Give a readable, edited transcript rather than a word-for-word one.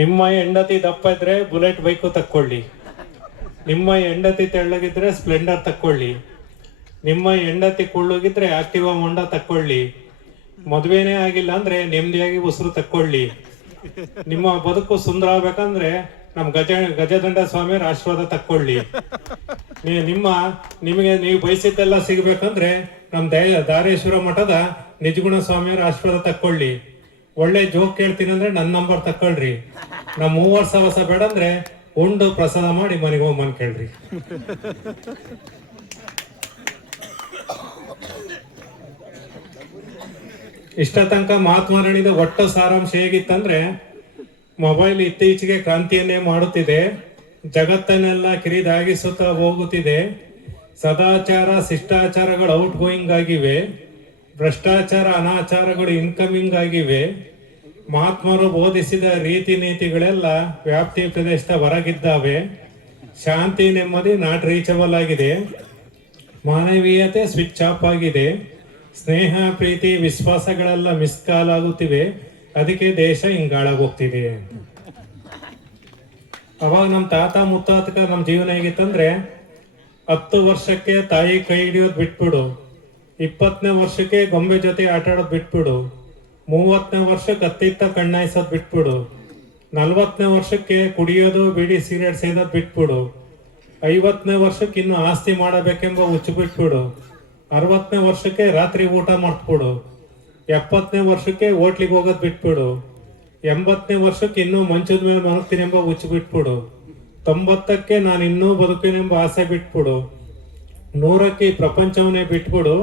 ನಿಮ್ಮ ಹೆಂಡತಿ ದಪ್ಪ ಇದ್ರೆ ಬುಲೆಟ್ ಬೈಕು ತಕ್ಕೊಳ್ಳಿ, ನಿಮ್ಮ ಹೆಂಡತಿ ತೆಳ್ಳಗಿದ್ರೆ ಸ್ಪ್ಲೆಂಡರ್ ತಕ್ಕೊಳ್ಳಿ, ನಿಮ್ಮ ಹೆಂಡತಿ ಕುಳ್ಳುಗಿದ್ರೆ ಆಕ್ಟಿವಾ ಮೊಂಡ ತಕ್ಕೊಳ್ಳಿ, ಮದುವೆನೇ ಆಗಿಲ್ಲ ಅಂದ್ರೆ ನೆಮ್ಮದಿಯಾಗಿ ಉಸಿರು ತಕ್ಕೊಳ್ಳಿ, ನಿಮ್ಮ ಬದುಕು ಸುಂದರ ಆಗ್ಬೇಕಂದ್ರೆ ನಮ್ ಗಜದಂಡ ಸ್ವಾಮಿಯರ ಆಶೀರ್ವಾದ ತಕ್ಕೊಳ್ಳಿ, ನಿಮಗೆ ನೀವು ಬಯಸಿದ್ದೆಲ್ಲ ಸಿಗ್ಬೇಕಂದ್ರೆ ನಮ್ ದಾರೇಶ್ವರ ಮಠದ ನಿಜಗುಣ ಸ್ವಾಮಿಯರ ಆಶೀರ್ವಾದ ತಕ್ಕೊಳ್ಳಿ. ಒಳ್ಳೆ ಜೋಕ್ ಕೇಳ್ತೀನಿ ಅಂದ್ರೆ ನನ್ನ ನಂಬರ್ ತಕ್ಕೊಳ್ರಿ. ನಮ್ 3 ಸವಸ ಬೇಡ ಅಂದ್ರೆ ಉಂಡು ಪ್ರಸಾದ ಮಾಡಿ ಮನೆಗೆ ಹೋಗಿ ಮನ್ ಕೇಳ್ರಿ. ಇಷ್ಟ ತನಕ ಮಾತನಾಡಿದ ಒಟ್ಟು ಸಾರಾಂಶ ಹೇಗಿತ್ತಂದ್ರೆ, ಮೊಬೈಲ್ ಇತ್ತೀಚೆಗೆ ಕ್ರಾಂತಿಯನ್ನೇ ಮಾಡುತ್ತಿದೆ, ಜಗತ್ತನ್ನೆಲ್ಲ ಕಿರಿದಾಗಿಸುತ್ತಾ ಹೋಗುತ್ತಿದೆ, ಸದಾಚಾರ ಶಿಷ್ಟಾಚಾರಗಳು ಔಟ್ ಗೋಯಿಂಗ್ ಆಗಿವೆ, ಭ್ರಷ್ಟಾಚಾರ ಅನಾಚಾರಗಳು ಇನ್ಕಮಿಂಗ್ ಆಗಿವೆ, ಮಹಾತ್ಮರು ಬೋಧಿಸಿದ ರೀತಿ ನೀತಿಗಳೆಲ್ಲ ವ್ಯಾಪ್ತಿ ಪ್ರದೇಶದ ಹೊರಗಿದ್ದಾವೆ, ಶಾಂತಿ ನೆಮ್ಮದಿ ನಾಟ್ ರೀಚಬಲ್ ಆಗಿದೆ, ಮಾನವೀಯತೆ ಸ್ವಿಚ್ ಆಫ್ ಆಗಿದೆ, ಸ್ನೇಹ ಪ್ರೀತಿ ವಿಶ್ವಾಸಗಳೆಲ್ಲ ಮಿಸ್ ಕಾಲ್ ಆಗುತ್ತಿವೆ, ಅದಕ್ಕೆ ದೇಶ ಹಿಂಗಾಳಾಗೋಗ್ತಿದೆ. ಅವಾಗ ನಮ್ಮ ತಾತ ಮುತ್ತಾತಕ ನಮ್ಮ ಜೀವನ ಹೇಗಿತ್ತಂದ್ರೆ, 10 ವರ್ಷಕ್ಕೆ ತಾಯಿ ಕೈ ಹಿಡಿಯೋದು ಬಿಟ್ಬಿಡು, 20ನೇ ವರ್ಷಕ್ಕೆ ಗೊಂಬೆ ಜೊತೆ ಆಟ ಆಡೋದು ಬಿಟ್ಬಿಡು, 30ನೇ ವರ್ಷಕ್ಕೆ ಅತ್ತಿತ್ತ ಕಣ್ಣಾಯಿಸೋದು ಬಿಟ್ಬಿಡು, 40ನೇ ವರ್ಷಕ್ಕೆ ಕುಡಿಯೋದು ಬೀಡಿ ಸಿಗರೇಟ್ ಸೇದೋದು ಬಿಟ್ಬಿಡು, 50ನೇ ವರ್ಷಕ್ಕೆ ಇನ್ನು ಆಸ್ತಿ ಮಾಡಬೇಕೆಂಬ ಹುಚ್ಚು ಬಿಟ್ಬಿಡು, 60ನೇ ವರ್ಷಕ್ಕೆ ರಾತ್ರಿ ಊಟ ಮಾಡ್ಬಿಡು, 70ನೇ ವರ್ಷಕ್ಕೆ ಹೋಟ್ಲಿಗೆ ಹೋಗೋದು ಬಿಟ್ಬಿಡು, 80ನೇ ವರ್ಷಕ್ಕೆ ಇನ್ನೂ ಮಂಚದ ಮೇಲೆ ಮಲಗ್ತೀನೆಂಬ ಹುಚ್ಚು ಬಿಟ್ಬಿಡು, 90ಕ್ಕೆ ನಾನು ಇನ್ನೂ ಬದುಕೇನೆಂಬ ಆಸೆ ಬಿಟ್ಬಿಡು, 100ಕ್ಕೆ ಈ ಪ್ರಪಂಚವನ್ನೇ ಬಿಟ್ಬಿಡು.